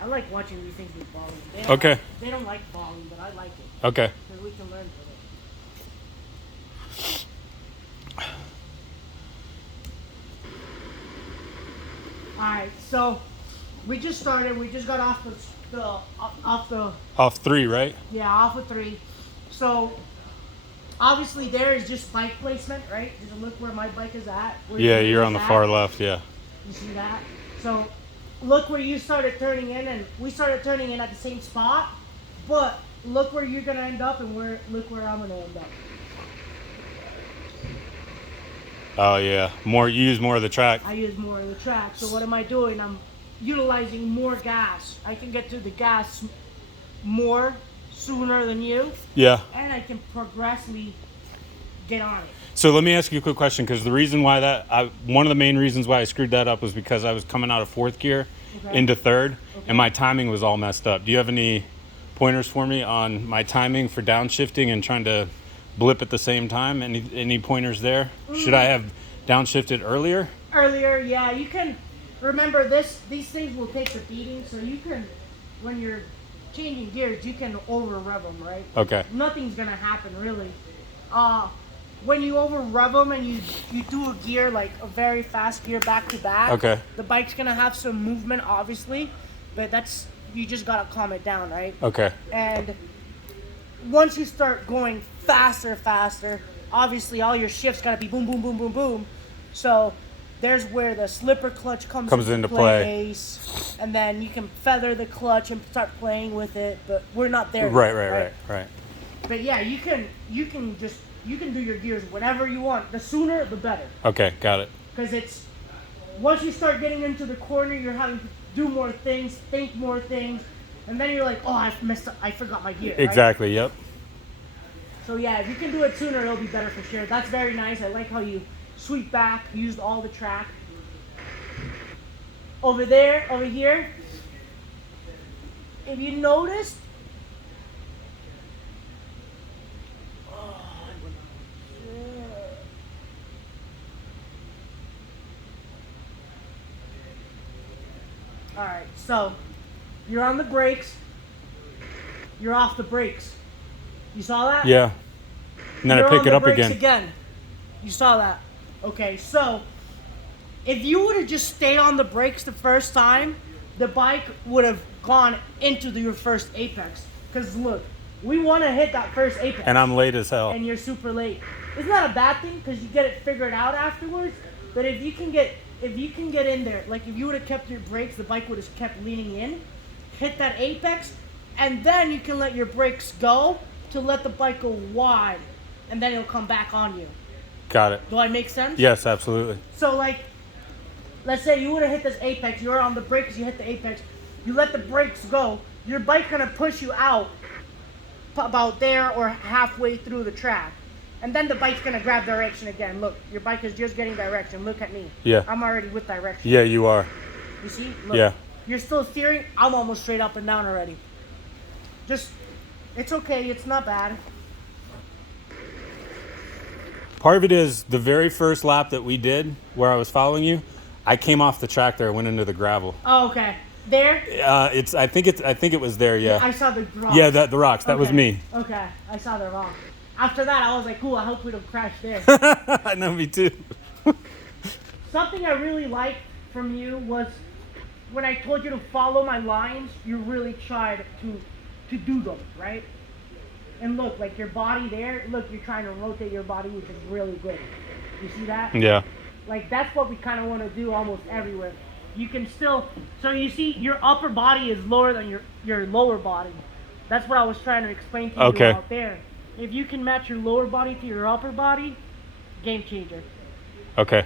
I like watching these things with falling. Okay. They don't like falling, but I like it. Okay. Because we can learn from it. Alright, so we just started. We just got off Off 3, right? off of 3. So obviously there is just bike placement, right? Just look where my bike is at. Yeah, you're on the far left. Yeah. You see that? So look where you started turning in, and we started turning in at the same spot. But look where you're gonna end up, and look where I'm gonna end up. Oh yeah, you use more of the track. I use more of the track. So what am I doing? I'm utilizing more gas. I can get to the gas more sooner than you. Yeah. And I can progressively get on it. So let me ask you a quick question, because the reason why one of the main reasons why I screwed that up was because I was coming out of 4th gear into 3rd, and my timing was all messed up. Do you have any pointers for me on my timing for downshifting and trying to blip at the same time? Any pointers there? Should I have downshifted earlier? Earlier, yeah. You can remember these things will take the beating, so you can, when you're changing gears, you can over rev them, right? Okay. Nothing's gonna happen really. When you over rev them and you do a gear, like a very fast gear back to back, okay, the bike's gonna have some movement, obviously, but you just gotta calm it down, right? Okay. And once you start going faster, obviously all your shifts gotta be boom, boom, boom, boom, boom. So there's where the slipper clutch comes into place, and then you can feather the clutch and start playing with it. But we're not there. Right. But yeah, you can do your gears whenever you want. The sooner, the better. Okay, got it. Because once you start getting into the corner, you're having to do more things, think more things, and then you're like, oh, I messed up. I forgot my gear. Exactly. Right? Yep. So yeah, if you can do it sooner, it'll be better for sure. That's very nice. I like how you sweep back, used all the track. Over here, if you noticed, alright, so you're on the brakes, you're off the brakes. You saw that? Yeah. And then I pick it up again. You saw that. Okay, so if you would have just stayed on the brakes the first time, the bike would have gone into your first apex. Because look, we want to hit that first apex. And I'm late as hell. And you're super late. It's not a bad thing because you get it figured out afterwards. But if you can get in there, like if you would have kept your brakes, the bike would have kept leaning in, hit that apex, and then you can let your brakes go to let the bike go wide, and then it'll come back on you. Got it. Do I make sense? Yes, absolutely. So like, let's say you would have hit this apex, you're on the brakes, you hit the apex, you let the brakes go, your bike's gonna push you out about there or halfway through the track. And then the bike's gonna grab direction again. Look, your bike is just getting direction. Look at me. Yeah. I'm already with direction. Yeah, you are. You see? Look, yeah. You're still steering. I'm almost straight up and down already. It's okay. It's not bad. Part of it is the very first lap that we did where I was following you, I came off the track there, went into the gravel. Oh, okay. There? I think it was there, yeah. I saw the rocks. Yeah, the rocks. That was me. Okay. I saw the rocks. After that, I was like, cool, I hope we don't crash there. I know, me too. Something I really liked from you was when I told you to follow my lines, you really tried to do them, right? And look, like your body there, look, you're trying to rotate your body, which is really good. You see that? Yeah. Like, that's what we kind of want to do almost everywhere. You can still, so you see, your upper body is lower than your lower body. That's what I was trying to explain to you out there. If you can match your lower body to your upper body, game changer. Okay.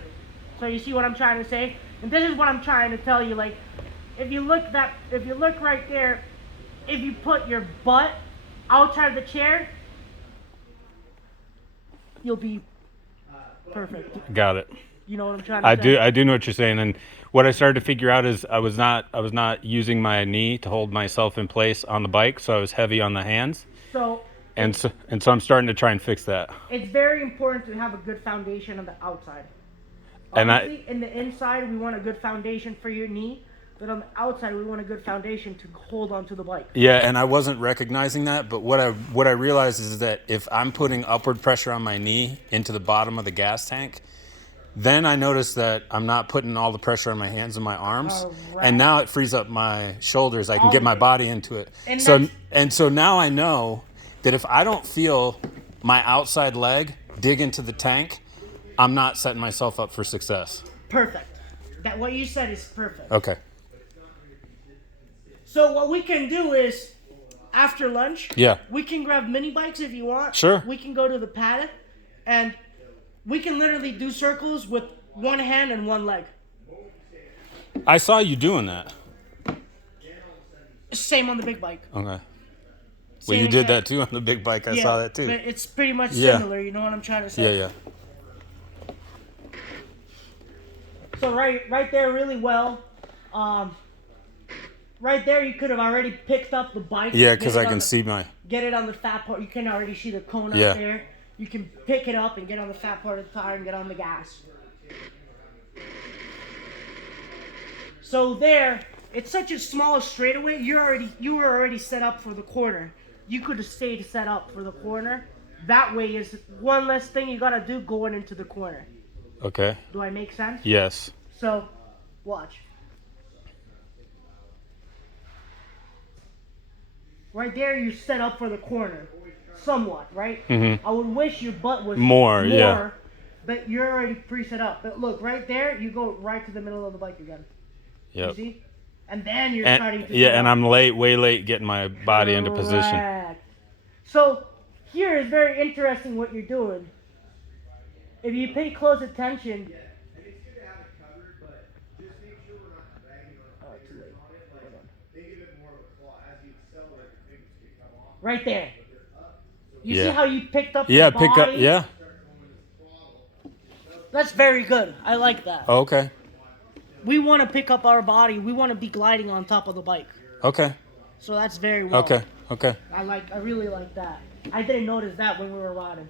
So you see what I'm trying to say? And this is what I'm trying to tell you. Like, if you look right there, if you put your butt outside the chair, you'll be perfect. Got it. You know what I'm trying to say? I do know what you're saying. And what I started to figure out is I was not using my knee to hold myself in place on the bike, so I was heavy on the hands. So I'm starting to try and fix that. It's very important to have a good foundation on the outside. And obviously, in the inside, we want a good foundation for your knee. But on the outside, we want a good foundation to hold onto the bike. Yeah, and I wasn't recognizing that, but what I realized is that if I'm putting upward pressure on my knee into the bottom of the gas tank, then I noticed that I'm not putting all the pressure on my hands and my arms, Correct. and now it frees up my shoulders. I can All get the my way. body into it. And So now I know that if I don't feel my outside leg dig into the tank, I'm not setting myself up for success. Perfect. That what you said is perfect. Okay. So what we can do is, after lunch, Yeah. we can grab mini bikes if you want. Sure. We can go to the pad, and we can literally do circles with one hand and one leg. I saw you doing that. Same on the big bike. Okay. Well, Same you did exact- that too on the big bike. I saw that too. But it's pretty much Yeah. similar. You know what I'm trying to say? Yeah. So right there, really well. Right there, you could have already picked up the bike. Yeah, because I can see my... Get it on the fat part. You can already see the cone Yeah. out there. You can pick it up and get on the fat part of the tire and get on the gas. So there, it's such a small straightaway. You were already set up for the corner. You could have stayed set up for the corner. That way is one less thing you gotta do going into the corner. Okay. Do I make sense? Yes. So, watch. Right there, you're set up for the corner, somewhat, right? Mm-hmm. I would wish your butt was More, yeah. But you're already pre-set up. But look, right there, you go right to the middle of the bike again. Yep. You see? And then you're And, starting to yeah, set and up. I'm way late getting my body into position. Correct. So here is very interesting what you're doing. If you pay close attention. Oh, too late. Hold on. Right there. You see Yeah. how you picked up Yeah, the body? pick up. Yeah. That's very good. I like that. Oh, okay. We want to pick up our body. We want to be gliding on top of the bike. Okay. So that's very well. Okay. Okay. I really like that. I didn't notice that when we were riding.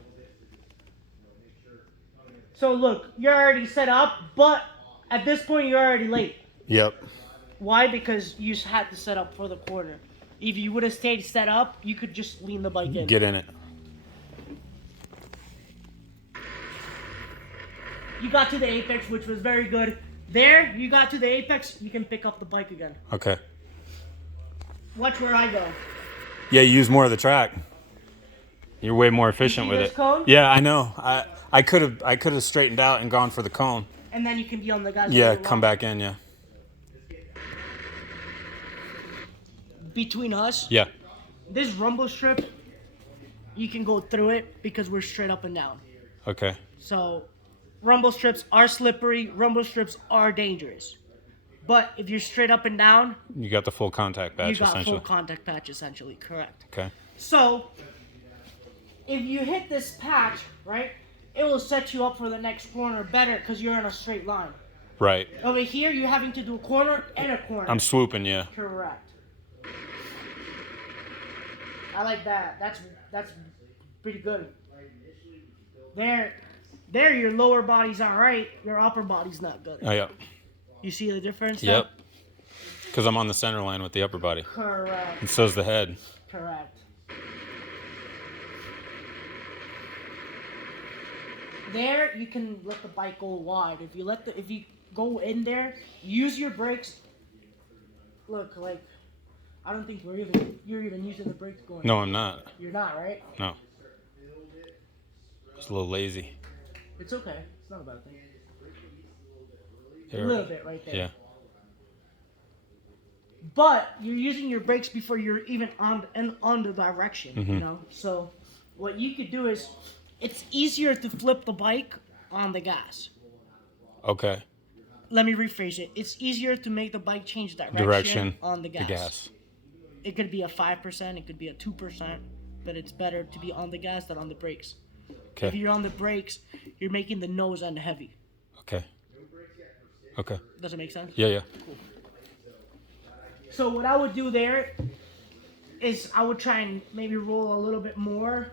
So look, you're already set up, but at this point you're already late. Yep. Why? Because you had to set up for the corner. If you would have stayed set up, you could just lean the bike in. Get in it. You got to the apex, which was very good. There, you got to the apex, you can pick up the bike again. Okay. Watch where I go. Yeah, you use more of the track. You're way more efficient see with this it. cone? Yeah, I know. I could have straightened out and gone for the cone. And then you can be on the guys. Yeah, come back in. Yeah. Between us, Yeah. this rumble strip, you can go through it because we're straight up and down. Okay. So, rumble strips are slippery. Rumble strips are dangerous. But if you're straight up and down, You got the full contact patch you got essentially. full contact patch essentially. Correct. Okay. So, if you hit this patch, right, it will set you up for the next corner better because you're in a straight line. Right. Over here, you're having to do a corner and a corner. I'm swooping. Yeah. Correct. I like that. That's pretty good. There, your lower body's all right. Your upper body's not good. Oh yeah. You see the difference? Yep. Because I'm on the center line with the upper body, Correct. and so's the head. Correct. There, you can let the bike go wide. If you go in there, use your brakes. Look, like, I don't think you're even using the brakes going. No, I'm not. You're not, right? No. Just a little lazy. It's okay. It's not a bad thing. There. A little bit right there. Yeah. But you're using your brakes before you're even on the direction, Mm-hmm. you know? So what you could do is, it's easier to flip the bike on the gas. Okay. Let me rephrase it. It's easier to make the bike change direction on the gas. The gas. It could be a 5%, it could be a 2%, but it's better to be on the gas than on the brakes. If Okay. you're on the brakes, you're making the nose end heavy. Okay. Okay. Does it make sense? Yeah. Yeah. So what I would do there is I would try and maybe roll a little bit more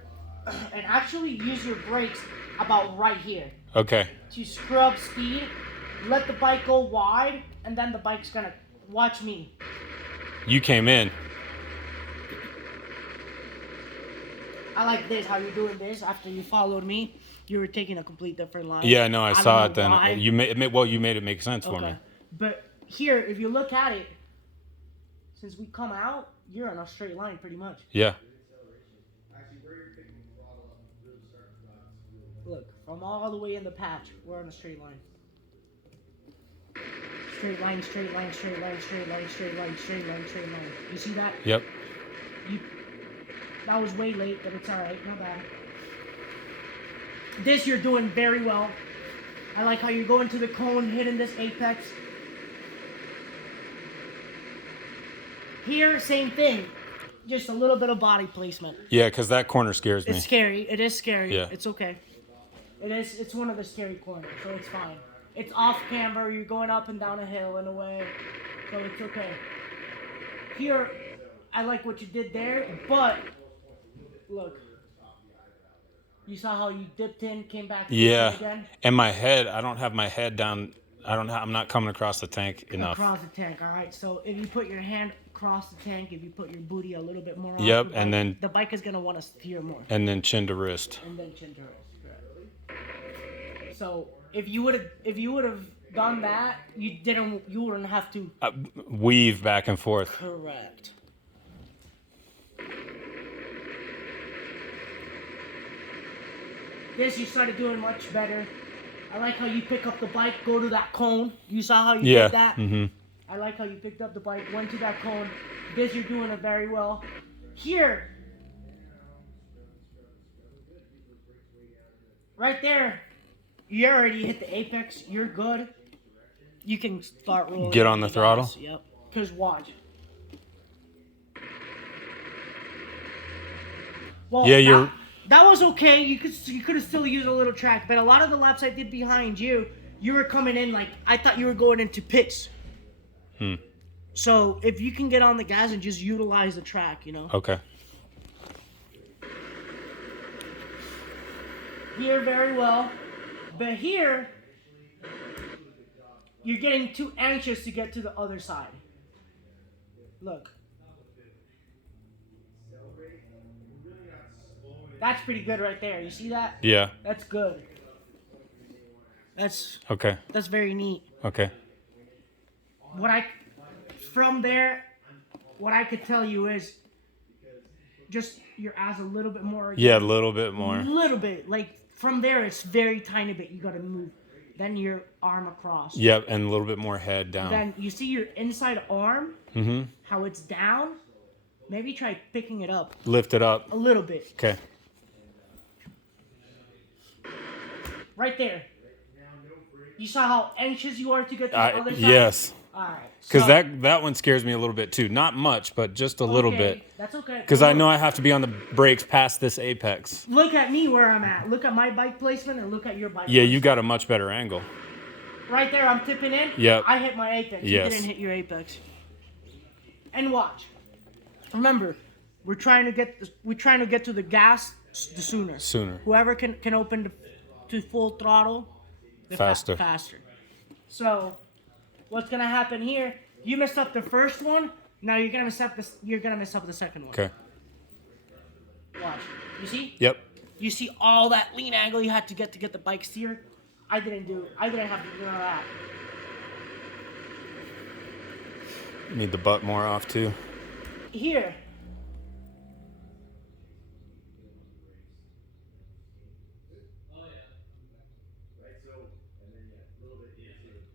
and actually use your brakes about right here Okay. to scrub speed, let the bike go wide, and then the bike's gonna Watch me. You came in. I like this, how you're doing this. After you followed me, you were taking a complete different line. Yeah, no, I saw it then. Why. You made it make sense for me. But here, if you look at it, since we come out, you're on a straight line pretty much. Yeah. Look, from all the way in the patch, we're on a straight line. Straight line, straight line, straight line, straight line, straight line, straight line, straight line. You see that? Yep. That was way late, but it's alright, not bad. This you're doing very well. I like how you're going to the cone, hitting this apex. Here, same thing. Just a little bit of body placement. Yeah, because that corner scares me. It's scary. It is scary. Yeah. It's okay. It's one of the scary corners, so it's fine. It's off camber. You're going up and down a hill in a way, so it's okay. Here, I like what you did there, but look. You saw how you dipped in, came back again? And my head, I don't have my head down. I'm not coming across the tank enough. Across the tank, all right. So if you put your hand across the tank, if you put your booty a little bit more off Yep, the bike, and then the bike is gonna want to steer more. And then chin to wrist. And then chin to wrist. Correct. So if you would have done that, you wouldn't have to weave back and forth. Correct. This you started doing much better. I like how you pick up the bike, go to that cone. You saw how you did that? Mm-hmm. I like how you picked up the bike, went to that cone. This you're doing it very well. Here, right there, you already hit the apex. You're good. You can start rolling. Get on the throttle? Yep. Because watch. Well, yeah, that was okay. You could have still used a little track, but a lot of the laps I did behind you, you were coming in like I thought you were going into pits. So if you can get on the gas and just utilize the track, you know. Okay. Here very well, but here you're getting too anxious to get to the other side. Look. That's pretty good right there. You see that? Yeah. That's good. That's okay. That's very neat. Okay. From there, what I could tell you is just your ass a little bit more. Yeah, a little bit more. A little bit. Like from there, it's very tiny bit. You gotta move. Then your arm across. Yep, and a little bit more head down. Then you see your inside arm. Mm-hmm. How it's down. Maybe try picking it up. Lift it up. A little bit. Okay. Right there. You saw how anxious you are to get to the other side? Yes. All right. Because that one scares me a little bit too. Not much, but just a little bit. That's okay. Because I know I have to be on the brakes past this apex. Look at me where I'm at. Look at my bike placement and look at your bike Yeah, placement. you got a much better angle. Right there, I'm tipping in. Yep. I hit my apex. Yes. You didn't hit your apex. And watch. Remember, we're trying to get to the gas the sooner. Sooner. Whoever can open to full throttle, Faster. Faster. So, what's gonna happen here? You messed up the first one. Now you're gonna mess up the second one. Okay. Watch. You see? Yep. You see all that lean angle you had to get the bike steered? I didn't have to do all that. Need the butt more off too. Here.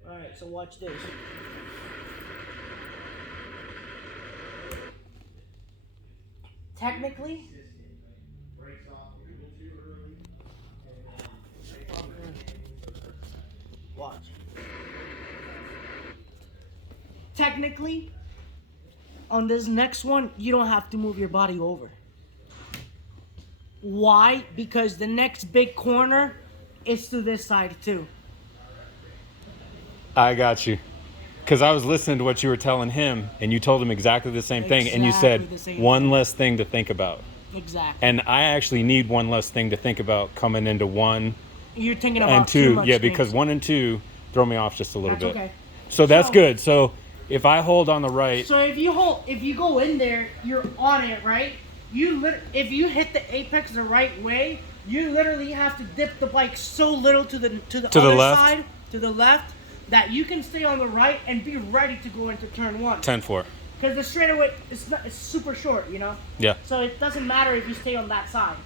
Alright, so watch this. Technically, watch. Technically, on this next one, you don't have to move your body over. Why? Because the next big corner is to this side too. I got you. Because I was listening to what you were telling him, and you told him exactly the same thing, and you said one less thing to think about. Exactly. And I actually need one less thing to think about coming into 1 You're thinking about and 2. too much Yeah, things. because 1 and 2 throw me off just a little That's bit. okay. So that's good. So If I hold on the right, So if you go in there, you're on it, right? If you hit the apex the right way, you literally have to dip the bike so little to the other left? side, to the left, that you can stay on the right and be ready to go into turn 1. 10-4. Because the straightaway it's super short, you know. Yeah. So it doesn't matter if you stay on that side.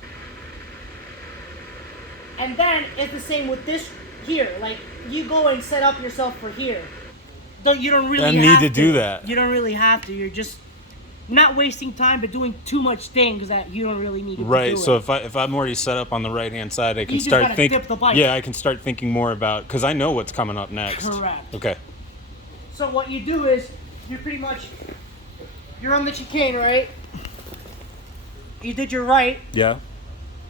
And then it's the same with this here. Like you go and set up yourself for here. You don't really need to do that. You don't really have to. You're just not wasting time, but doing too much things that you don't really need to Right. do. So if I'm already set up on the right hand side, I can You just start gotta thinking. dip the bike. Yeah, I can start thinking more about because I know what's coming up next. Correct. Okay. So what you do is you're on the chicane, right? You did your right, Yeah.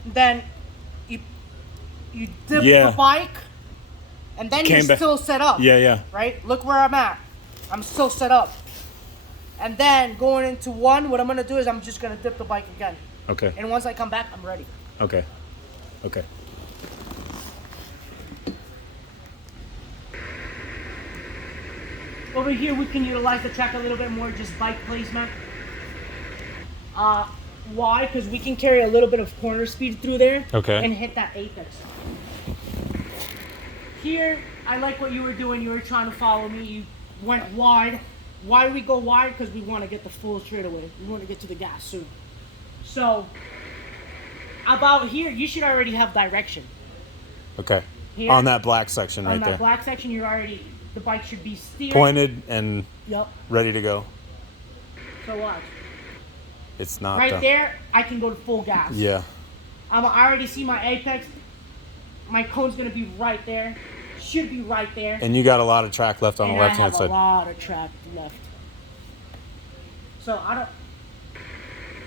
then you dip Yeah. the bike, and then you're still set up. Yeah, yeah. Right? Look where I'm at. I'm still set up. And then going into 1, what I'm gonna do is I'm just gonna dip the bike again. Okay. And once I come back, I'm ready. Okay. Okay. Over here, we can utilize the track a little bit more, just bike placement. Why? Because we can carry a little bit of corner speed through there. Okay. And hit that apex. Here, I like what you were doing. You were trying to follow me. You went wide. Why do we go wide? Because we want to get the full straightaway. We want to get to the gas soon. So, about here, you should already have direction. Okay. Here, on that black section right on that there. black section, the bike should be steered. Pointed and Yep. ready to go. So watch. It's not Right though. there, I can go to full gas. Yeah. I already see my apex. My cone's gonna be right there. Should be right there. And you got a lot of track left on And the left hand I have side. a lot of track left. So I don't.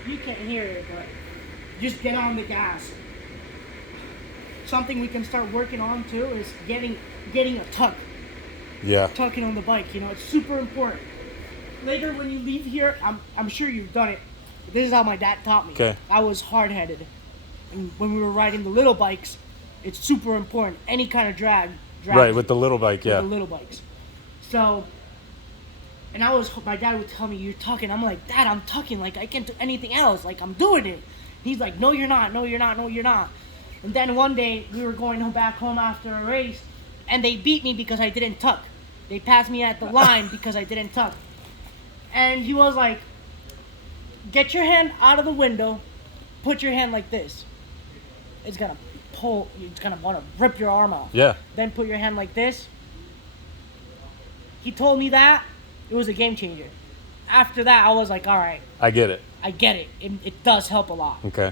You can't hear it, but just get on the gas. Something we can start working on too is getting a tuck. Yeah. Tucking on the bike. You know, it's super important. Later when you leave here, I'm sure you've done it. This is how my dad taught me. Okay. I was hard-headed. And when we were riding the little bikes, it's super important. Any kind of drag. Right, with the little bike, yeah. With the little bikes. So, and my dad would tell me, you're tucking. I'm like, Dad, I'm tucking. Like, I can't do anything else. Like, I'm doing it. He's like, no, you're not. No, you're not. No, you're not. And then one day, we were going back home after a race, and they beat me because I didn't tuck. They passed me at the line because I didn't tuck. And he was like, get your hand out of the window, put your hand like this. It's gonna pull, it's gonna want to rip your arm off. Yeah. Then put your hand like this. He told me that. It was a game changer. After that, I was like, all right. I get it. I get it. It does help a lot. Okay.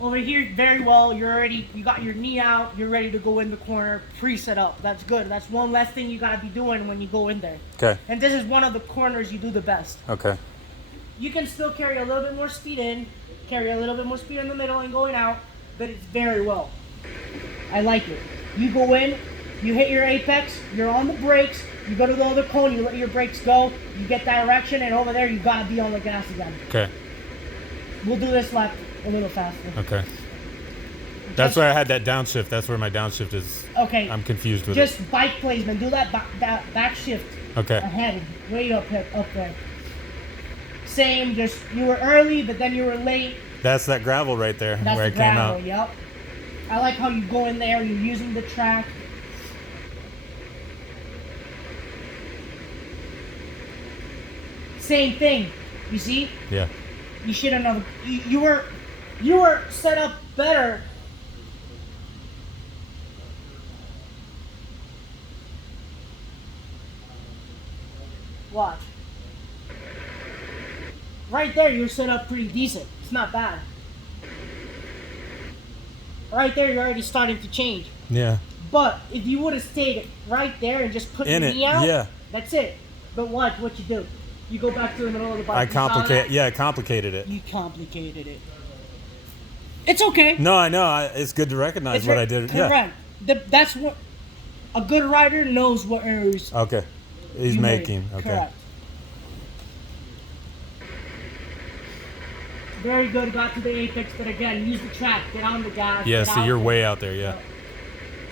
Over here, very well. You got your knee out. You're ready to go in the corner, pre-set up. That's good. That's one less thing you gotta be doing when you go in there. Okay. And this is one of the corners you do the best. Okay. You can still carry a little bit more speed in, carry a little bit more speed in the middle and going out, but it's very well. I like it. You go in, you hit your apex, you're on the brakes, you go to the other cone, you let your brakes go, you get direction, and over there you gotta be on the gas again. Okay. We'll do this lap a little faster. Okay. That's why I had that downshift. That's where my downshift is. Okay. I'm confused with Just it. bike placement. Do that back shift. Okay. Ahead, way up there. Same. Just you were early, but then you were late. That's that gravel right there That's where the I came gravel. out. Yep. I like how you go in there. You're using the track. Same thing. You see? Yeah. You should have known. You were set up better. Watch. Right there, you're set up pretty decent. It's not bad. Right there, you're already starting to change. Yeah. But if you would have stayed right there and just put In your it, knee out, yeah. that's it. But watch what you do. You go back to the middle of the bike. I You saw that? I complicated it. You complicated it. It's okay. No, I know. It's good to recognize what I did. Correct. Yeah. That's what a good rider knows what errors Okay. He's you made. making. Okay. Correct. Very good. Got to the apex, but again, use the track. Get on the gas. Yeah. get So out you're there. way out there. Yeah.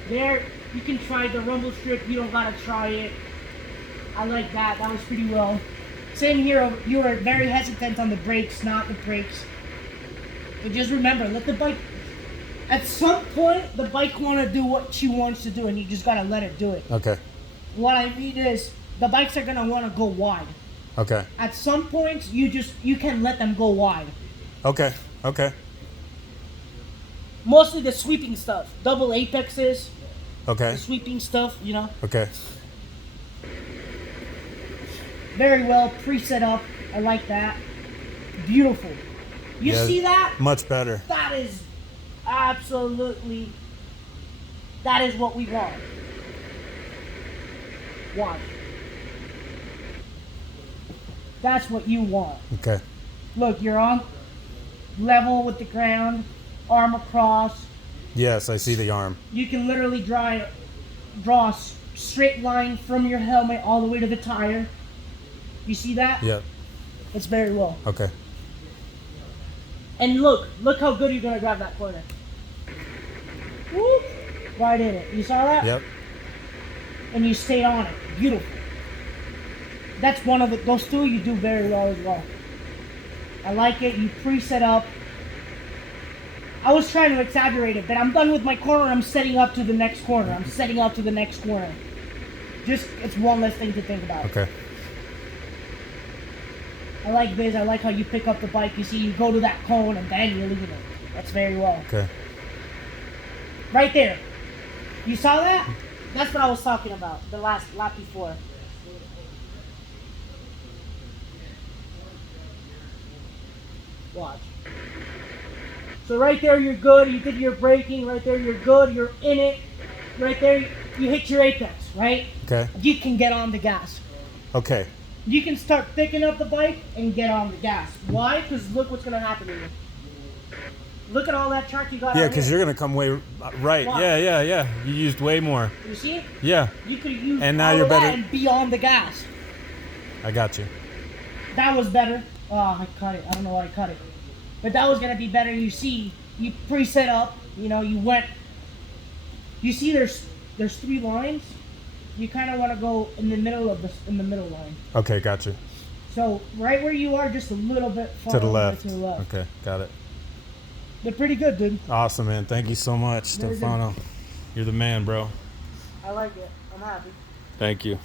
There, You can try the rumble strip. You don't gotta try it. I like that. That was pretty well. Same here. You were very hesitant on the brakes, not the brakes. But just remember, let the bike. At some point, the bike want to do what she wants to do, and you just gotta let it do it. Okay. What I mean is, the bikes are gonna want to go wide. Okay. At some points, you can let them go wide. Okay. Okay. Mostly the sweeping stuff, double apexes, Okay. the sweeping stuff, you know. Okay. Very well preset up. I like that. Beautiful. You Yeah, see that? Much better. That is absolutely. That is what we want. Watch. That's what you want. Okay. Look, you're on level with the ground, arm across. Yes, I see the arm. You can literally draw a straight line from your helmet all the way to the tire. You see that? Yep. It's very well. Okay. And look how good you're gonna grab that corner. Whoop, right in it. You saw that? Yep. And you stayed on it. Beautiful. That's one of those two you do very well as well. I like it. You preset up. I was trying to exaggerate it, but I'm done with my corner. I'm setting up to the next corner. I'm setting up to the next corner. Just, it's one less thing to think about. Okay. I like this. I like how you pick up the bike. You see, you go to that cone and then you leave it. That's very well. Okay. Right there. You saw that? That's what I was talking about the last lap before. Watch. So right there, you're good. You did your braking. Right there, you're good. You're in it. Right there, you hit your apex, right? Okay. You can get on the gas. Okay. You can start picking up the bike and get on the gas. Why? Because look what's going to happen to you. Look at all that track you got Yeah, out because here. you're gonna come way right. Why? Yeah. You used way more. You see? Yeah. You could have used And now all you're of that better- and be on the gas. I got you. That was better. Oh, I cut it. I don't know why I cut it. But that was going to be better. You see, you preset up. You know, you went. You see there's 3 lines. You kind of want to go in the middle of in the middle line. Okay, got you. So right where you are, just a little bit To farther the left. To the left. Okay, got it. They're pretty good, dude. Awesome, man. Thank you so much, Very good. Stephano. You're the man, bro. I like it. I'm happy. Thank you.